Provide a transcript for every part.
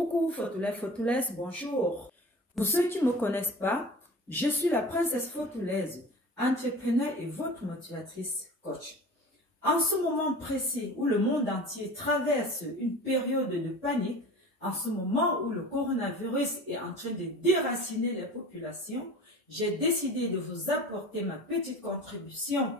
Coucou Photoulaise, bonjour. Pour ceux qui ne me connaissent pas, je suis la princesse Photoulaise, entrepreneur et votre motivatrice coach. En ce moment précis où le monde entier traverse une période de panique, en ce moment où le coronavirus est en train de déraciner les populations, j'ai décidé de vous apporter ma petite contribution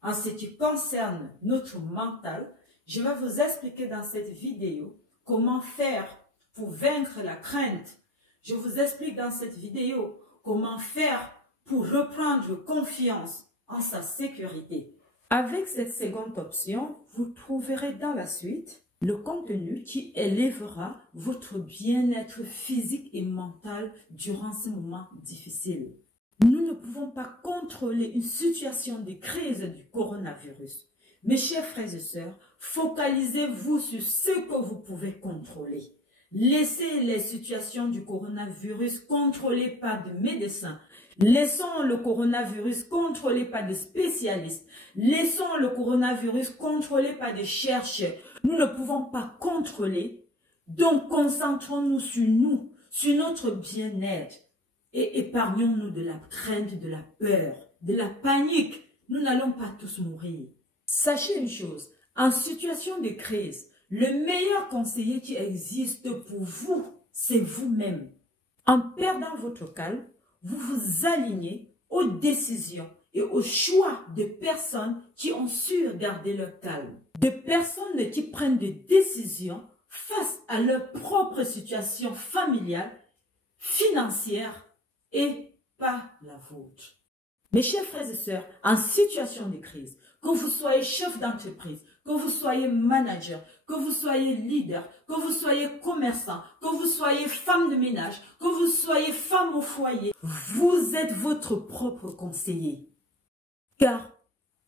en ce qui concerne notre mental. Je vais vous expliquer dans cette vidéo comment faire pour vaincre la crainte. Je vous explique dans cette vidéo comment faire pour reprendre confiance en sa sécurité. Avec cette seconde option, vous trouverez dans la suite le contenu qui élèvera votre bien-être physique et mental durant ces moments difficiles. Nous ne pouvons pas contrôler une situation de crise du coronavirus. Mes chers frères et sœurs, focalisez-vous sur ce que vous pouvez contrôler. Laissez les situations du coronavirus contrôlées par des médecins. Laissons le coronavirus contrôlé par des spécialistes. Laissons le coronavirus contrôlé par des chercheurs. Nous ne pouvons pas contrôler. Donc, concentrons-nous, sur notre bien-être. Et épargnons-nous de la crainte, de la peur, de la panique. Nous n'allons pas tous mourir. Sachez une chose, en situation de crise, le meilleur conseiller qui existe pour vous, c'est vous-même. En perdant votre calme, vous vous alignez aux décisions et aux choix de personnes qui ont su garder leur calme. De personnes qui prennent des décisions face à leur propre situation familiale, financière et pas la vôtre. Mes chers frères et sœurs, en situation de crise, que vous soyez chef d'entreprise, que vous soyez manager, que vous soyez leader, que vous soyez commerçant, que vous soyez femme de ménage, que vous soyez femme au foyer, vous êtes votre propre conseiller. Car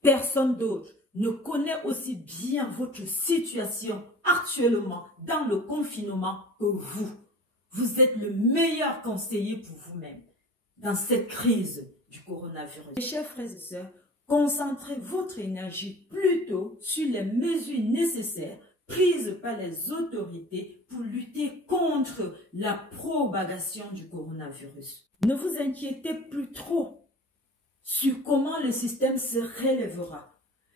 personne d'autre ne connaît aussi bien votre situation actuellement dans le confinement que vous. Vous êtes le meilleur conseiller pour vous-même dans cette crise du coronavirus. Mes chers frères et sœurs, concentrez votre énergie plutôt sur les mesures nécessaires prises par les autorités pour lutter contre la propagation du coronavirus. Ne vous inquiétez plus trop sur comment le système se relèvera.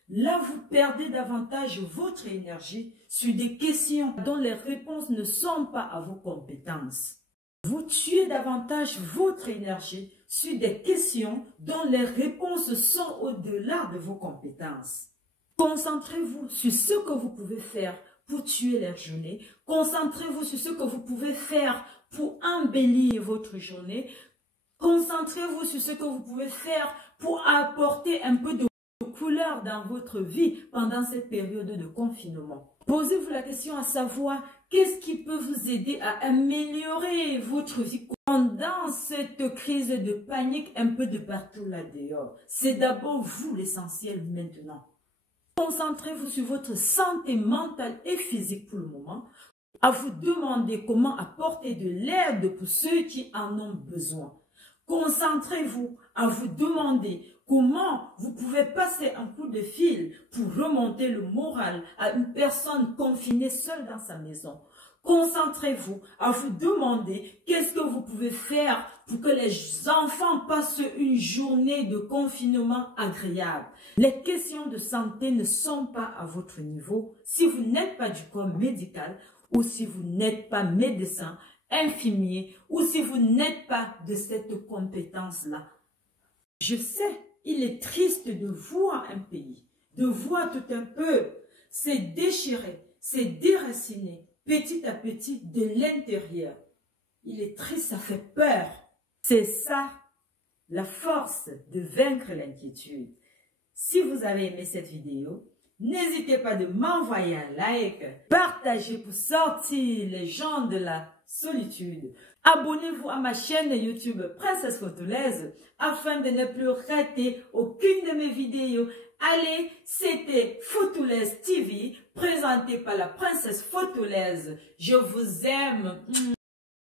Là, vous perdez davantage votre énergie sur des questions dont les réponses ne sont pas à vos compétences. Vous tuez davantage votre énergie sur des questions dont les réponses sont au-delà de vos compétences. Concentrez-vous sur ce que vous pouvez faire pour tuer la journée. Concentrez-vous sur ce que vous pouvez faire pour embellir votre journée. Concentrez-vous sur ce que vous pouvez faire pour apporter un peu de couleur dans votre vie pendant cette période de confinement. Posez-vous la question à savoir, qu'est-ce qui peut vous aider à améliorer votre vie pendant cette crise de panique un peu de partout là-dehors? C'est d'abord vous l'essentiel maintenant. Concentrez-vous sur votre santé mentale et physique pour le moment, à vous demander comment apporter de l'aide pour ceux qui en ont besoin. Concentrez-vous à vous demander comment vous pouvez passer un coup de fil pour remonter le moral à une personne confinée seule dans sa maison. Concentrez-vous à vous demander qu'est-ce que vous pouvez faire pour que les enfants passent une journée de confinement agréable. Les questions de santé ne sont pas à votre niveau si vous n'êtes pas du corps médical ou si vous n'êtes pas médecin, infirmier ou si vous n'êtes pas de cette compétence-là. Je sais, il est triste de voir un pays, de voir tout un peu se déchirer, se déraciner petit à petit de l'intérieur. Il est triste, ça fait peur. C'est ça, la force de vaincre l'inquiétude. Si vous avez aimé cette vidéo, n'hésitez pas de m'envoyer un like, partagez pour sortir les gens de la solitude. Abonnez-vous à ma chaîne YouTube Princesse Photoulaise afin de ne plus rater aucune de mes vidéos. Allez, c'était Photoulaise TV, présenté par la Princesse Photoulaise. Je vous aime.